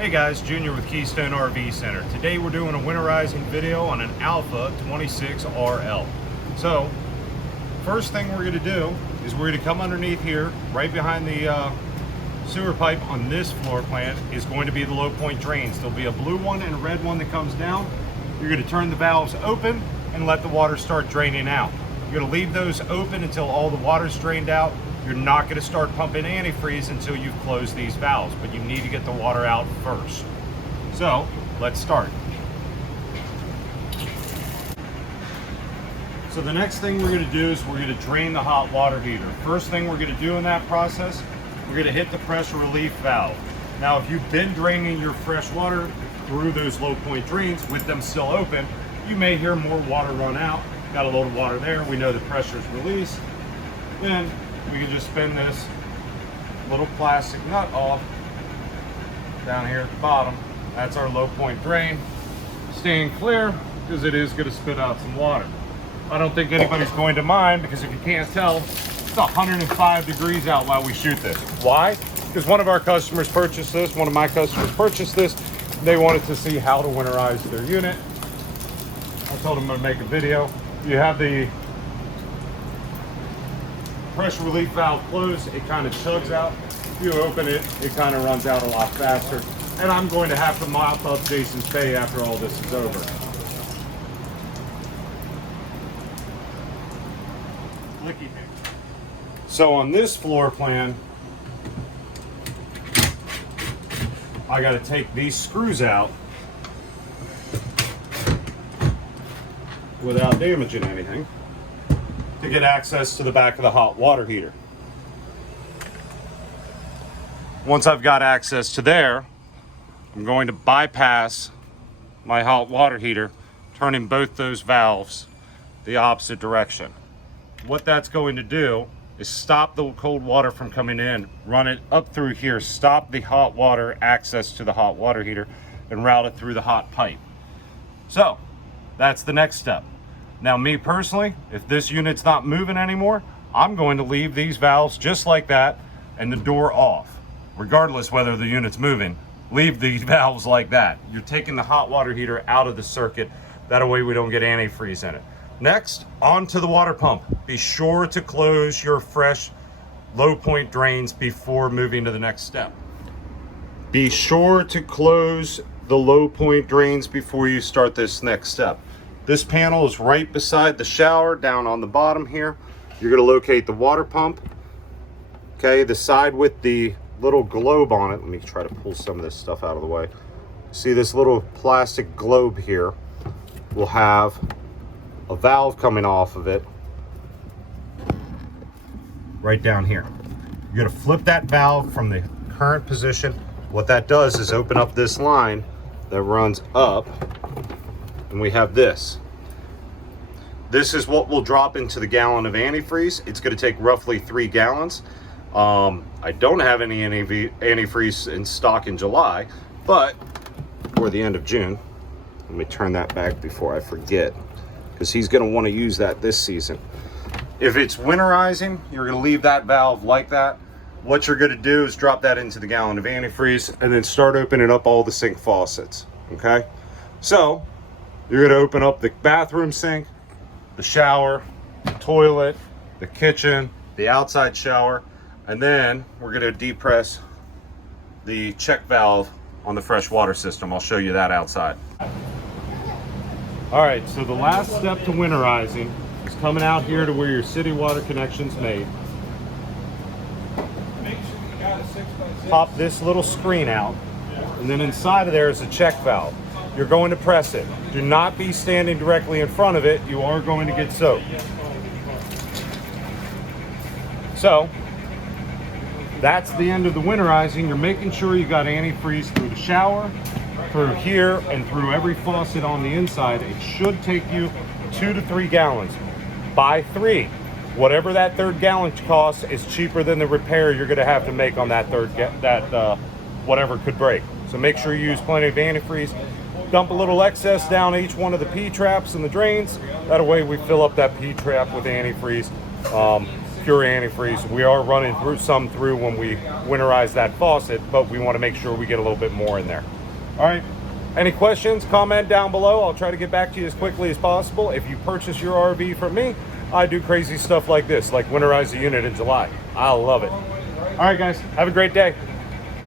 Hey guys, Junior with Keystone RV Center. Today we're doing a winterizing video on an Alpha 26RL. So, first thing we're going to do is we're going to come underneath here, right behind the sewer pipe on this floor plan is going to be the low point drains. There'll be a blue one and a red one that comes down. You're going to turn the valves open and let the water start draining out. You're going to leave those open until all the water's drained out. You're not going to start pumping antifreeze until you've closed these valves, but you need to get the water out first. So, let's start. So the next thing we're going to do is we're going to drain the hot water heater. First thing we're going to do in that process, we're going to hit the pressure relief valve. Now, if you've been draining your fresh water through those low point drains with them still open, you may hear more water run out. Got a load of water there. We know the pressure's released. Then we can just spin this little plastic nut off down here at the bottom. That's our low point drain. Staying clear because it is going to spit out some water. I don't think anybody's going to mind because if you can't tell, it's 105 degrees out while we shoot this. Why? Because one of our customers purchased this, one of my customers purchased this. They wanted to see how to winterize their unit. I told them to make a video. You have the pressure relief valve closed, it kind of chugs out. If you open it, it kind of runs out a lot faster. And I'm going to have to mop up Jason's bay after all this is over. So on this floor plan, I got to take these screws out without damaging anything to get access to the back of the hot water heater. Once I've got access to there, I'm going to bypass my hot water heater, turning both those valves the opposite direction. What that's going to do is stop the cold water from coming in, run it up through here, stop the hot water access to the hot water heater, and route it through the hot pipe. So, that's the next step. Now, me personally, if this unit's not moving anymore, I'm going to leave these valves just like that and the door off. Regardless whether the unit's moving, leave these valves like that. You're taking the hot water heater out of the circuit. That way we don't get antifreeze in it. Next, onto the water pump. Be sure to close your fresh low point drains before moving to the next step. Be sure to close the low point drains before you start this next step. This panel is right beside the shower down on the bottom here. You're going to locate the water pump. Okay, the side with the little globe on it. Let me try to pull some of this stuff out of the way. See this little plastic globe here will have a valve coming off of it right down here. You're going to flip that valve from the current position. What that does is open up this line that runs up, and we have this. This is what will drop into the gallon of antifreeze. It's going to take roughly 3 gallons. I don't have any antifreeze in stock in July, but for the end of June. Let me turn that back before I forget, because he's going to want to use that this season. If it's winterizing, you're going to leave that valve like that. What you're going to do is drop that into the gallon of antifreeze and then start opening up all the sink faucets. Okay, so you're going to open up the bathroom sink, the shower, the toilet, the kitchen, the outside shower, and then we're going to depress the check valve on the fresh water system. I'll show you that outside. All right, so the last step to winterizing is coming out here to where your city water connection's made. Pop this little screen out, and then inside of there is a check valve. You're going to press it. Do not be standing directly in front of it. You are going to get soaked. So, that's the end of the winterizing. You're making sure you got antifreeze through the shower, through here, and through every faucet on the inside. It should take you 2 to 3 gallons. Buy 3. Whatever that 3rd gallon costs is cheaper than the repair you're going to have to make on that whatever could break. So make sure you use plenty of antifreeze. Dump a little excess down each one of the P-traps and the drains. That way we fill up that P-trap with antifreeze. pure antifreeze. We are running some through when we winterize that faucet, but we want to make sure we get a little bit more in there. All right. Any questions, comment down below. I'll try to get back to you as quickly as possible. If you purchase your RV from me, I do crazy stuff like this, like winterize the unit in July. I love it. All right, guys, have a great day.